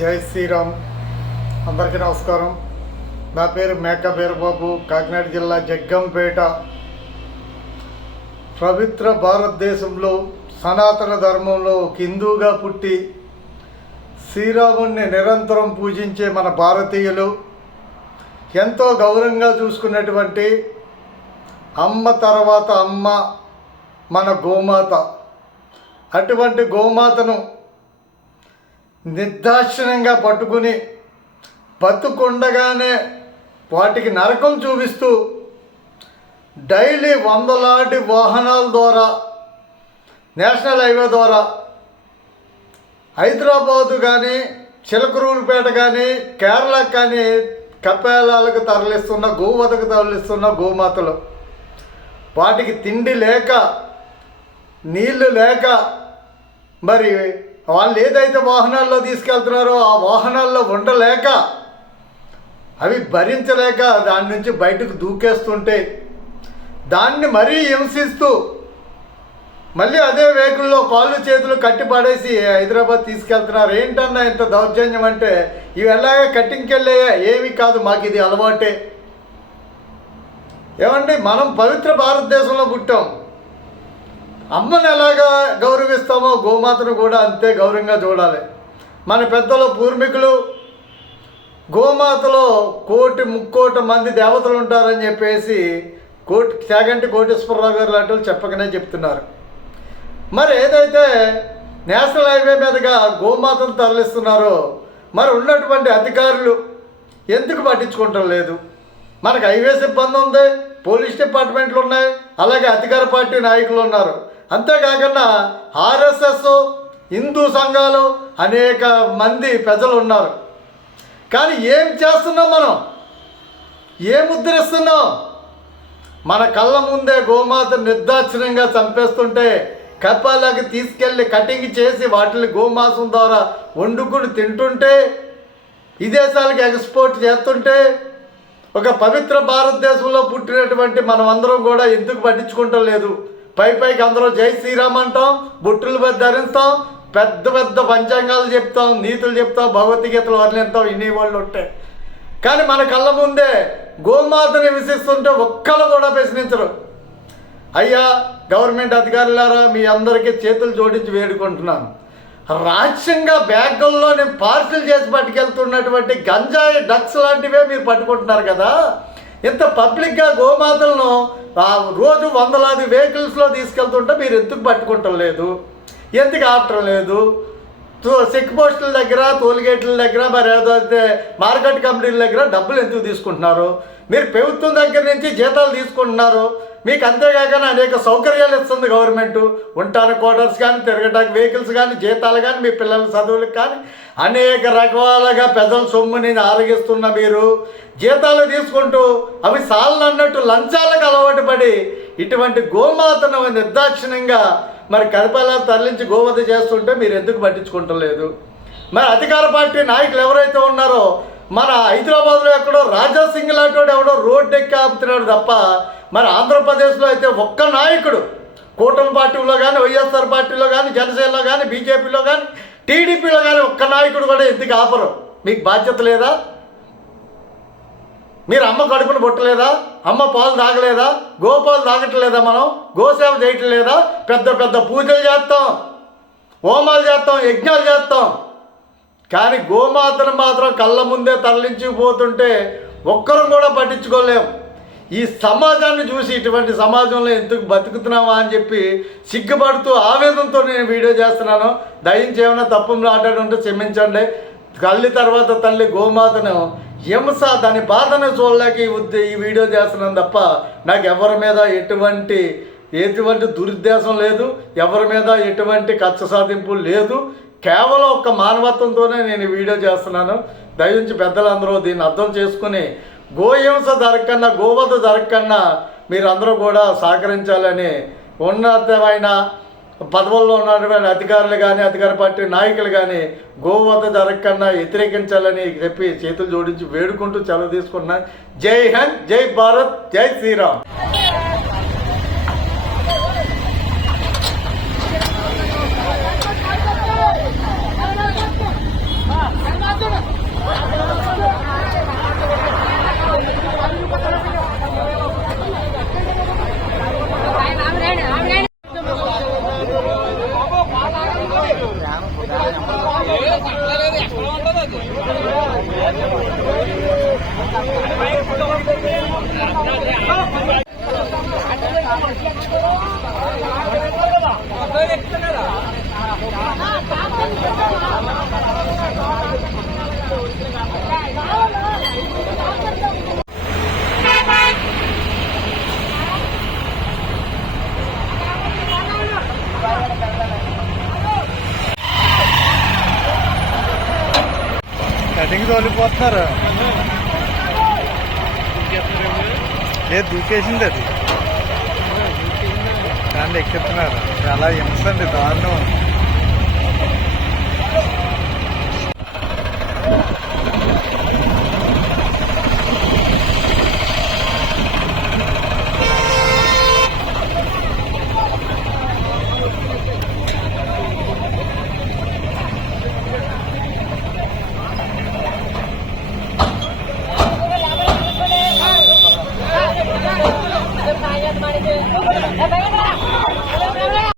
జై శ్రీరామ్. అందరికీ నమస్కారం. నా పేరు మేక బీరబాబు, కాకినాడ జిల్లా జగ్గంపేట. పవిత్ర భారతదేశంలో సనాతన ధర్మంలో ఒక హిందువుగా పుట్టి శ్రీరాముణ్ణి నిరంతరం పూజించే మన భారతీయులు ఎంతో గౌరవంగా చూసుకున్నటువంటి అమ్మ తర్వాత అమ్మ మన గోమాత. అటువంటి గోమాతను నిర్దాక్షిణ్యంగా పట్టుకుని బతుకుండగానే వాటికి నరకం చూపిస్తూ డైలీ వందలాది వాహనాల ద్వారా నేషనల్ హైవే ద్వారా హైదరాబాదు కానీ చిలకరూరుపేట కానీ కేరళకు కానీ కపేలాలకు తరలిస్తున్న గోవతకు తరలిస్తున్న గోమాతలు వాటికి తిండి లేక నీళ్లు లేక మరి వాళ్ళు ఏదైతే వాహనాల్లో తీసుకెళ్తున్నారో ఆ వాహనాల్లో ఉండలేక అవి భరించలేక దాని నుంచి బయటకు దూకేస్తుంటే దాన్ని మరీ హింసిస్తూ మళ్ళీ అదే వెహికల్లో కాళ్ళు చేతులు కట్టి పడేసి హైదరాబాద్ తీసుకెళ్తున్నారు. ఏంటన్నా ఇంత దౌర్జన్యం అంటే, ఇవి ఎలాగే కట్టింగ్కి వెళ్ళాయా? ఏమీ కాదు, మాకు ఇది అలవాటే. ఏమండి, మనం పవిత్ర భారతదేశంలో పుట్టాం. అమ్మని ఎలాగా గౌరవిస్తామో గోమాతను కూడా అంతే గౌరవంగా చూడాలి. మన పెద్దలు పూర్వీకులు గోమాతలో ముక్కోటి మంది దేవతలు ఉంటారని చెప్పేసి చాగంటి కోటేశ్వరరావు గారు లాంటి వాళ్ళు చెప్పకనే చెప్తున్నారు. మరి ఏదైతే నేషనల్ హైవే మీదుగా గోమాతను తరలిస్తున్నారో మరి ఉన్నటువంటి అధికారులు ఎందుకు పట్టించుకోవటం లేదు? మనకు హైవే సిబ్బంది ఉంది, పోలీస్ డిపార్ట్మెంట్లు ఉన్నాయి, అలాగే అధికార పార్టీ నాయకులు ఉన్నారు. అంతేకాకుండా ఆర్ఎస్ఎస్, హిందూ సంఘాలు అనేక మంది ప్రజలు ఉన్నారు. కానీ ఏం చేస్తున్నాం మనం? ఏం ముద్రిస్తున్నాం? మన కళ్ళ ముందే గోమాత నిర్దాక్షిణ్యంగా చంపేస్తుంటే కప్పాలకి తీసుకెళ్ళి కటింగ్ చేసి వాటిని గోమాంసం ద్వారా వండుకుని తింటుంటే విదేశాలకు ఎక్స్పోర్ట్ చేస్తుంటే ఒక పవిత్ర భారతదేశంలో పుట్టినటువంటి మనం అందరం కూడా ఎందుకు పట్టించుకుంటం లేదు? పైకి అందరూ జై శ్రీరామ్ అంటాం, బుట్టులు ధరిస్తాం, పెద్ద పెద్ద పంచాంగాలు చెప్తాం, నీతులు చెప్తాం, భగవద్గీతలు వర్ణిస్తాం, ఇన్ని వాళ్ళు ఉంటాయి. కానీ మన కళ్ళ ముందే గోమాతని విసిస్తుంటే ఒక్కళ్ళు కూడా ప్రశ్నించరు. అయ్యా గవర్నమెంట్ అధికారులారా, మీ అందరికీ చేతులు జోడించి వేడుకుంటున్నాను. రాజ్యంగా బ్యాగుల్లో నేను పార్సిల్ చేసి పట్టుకెళ్తున్నటువంటి గంజాయి డ్రగ్స్ లాంటివే మీరు పట్టుకుంటున్నారు కదా. ఇంత పబ్లిక్గా గోమాతలను రోజు వందలాది వెహికల్స్లో తీసుకెళ్తుంటే మీరు ఎందుకు పట్టుకుంటం లేదు? ఎందుకు ఆపటం లేదు? చెక్ పోస్టుల దగ్గర, టోల్గేట్ల దగ్గర, మరి ఏదైతే మార్కెట్ కంపెనీల దగ్గర డబ్బులు ఎందుకు తీసుకుంటున్నారు? మీరు ప్రభుత్వం దగ్గర నుంచి జీతాలు తీసుకుంటున్నారు. మీకు అంతేకాక అనేక సౌకర్యాలు ఇస్తుంది గవర్నమెంట్. ఉండటానికి క్వార్టర్స్ కానీ, తిరగటానికి వెహికల్స్ కానీ, జీతాలు కానీ, మీ పిల్లల చదువులకు కానీ అనేక రకాలుగా ప్రజల సొమ్ముని ఆరగిస్తున్న మీరు జీతాలు తీసుకుంటూ అవి సాలన్నట్టు లంచాలకు అలవాటు పడి ఇటువంటి గోమాతను నిర్దాక్షిణ్యంగా మరి కడపలా తరలించి గోవధ చేస్తుంటే మీరు ఎందుకు పట్టించుకుంటం లేదు? మరి అధికార పార్టీ నాయకులు ఎవరైతే ఉన్నారో మన హైదరాబాద్లో ఎక్కడో రాజా సింగ్ లాంటి ఎవడో రోడ్డు ఎక్కి ఆపుతున్నాడు తప్ప మరి ఆంధ్రప్రదేశ్లో అయితే ఒక్క నాయకుడు కూటమి పార్టీలో కానీ, వైఎస్ఆర్ పార్టీలో కానీ, జనసేనలో కానీ, బీజేపీలో కానీ, టీడీపీలో కానీ ఒక్క నాయకుడు కూడా ఎందుకు ఆపరు? మీకు బాధ్యత లేదా? మీరు అమ్మ కడుపును పుట్టలేదా? అమ్మ పాలు తాగలేదా? గోపాలు తాగట్లేదా? మనం గోసేవ చేయటం లేదా? పెద్ద పెద్ద పూజలు చేస్తాం, హోమాలు చేస్తాం, యజ్ఞాలు చేస్తాం. కానీ గోమాతను మాత్రం కళ్ళ ముందే తరలించిపోతుంటే ఒక్కరం కూడా పట్టించుకోలేం. ఈ సమాజాన్ని చూసి ఇటువంటి సమాజంలో ఎందుకు బతుకుతున్నామా అని చెప్పి సిగ్గుపడుతూ ఆవేదనతో నేను వీడియో చేస్తున్నాను. దయించి ఏమైనా తప్పు మాట్లాడుంటే క్షమించండి. తల్లి తర్వాత తల్లి గోమాతను హింస, దాని బాధను చూడలేక ఈ వీడియో చేస్తున్నాను తప్ప నాకు ఎవరి మీద ఎటువంటి దురుద్దేశం లేదు, ఎవరి మీద ఎటువంటి కక్ష సాధింపు లేదు. కేవలం ఒక్క మానవత్వంతోనే నేను ఈ వీడియో చేస్తున్నాను. దయించి పెద్దలందరూ దీన్ని అర్థం చేసుకుని గోహింస జరగకన్నా, గోవధ జరగకన్నా మీరందరూ కూడా సహకరించాలని ఉన్నతమైన పదవుల్లో ఉన్నటువంటి అధికారులు కానీ, అధికార పార్టీ నాయకులు కానీ గోవధ జరగకన్నా వ్యతిరేకించాలని చెప్పి చేతులు జోడించి వేడుకుంటూ సెలవు తీసుకున్నాను. జై హింద్, జై భారత్, జై శ్రీరామ్. కటింగ్ తోలిపోతున్నారు. లేదు దూకేసింది అది, దాన్ని ఎక్కిస్తున్నారు. చాలా హింసండి, దారుణం.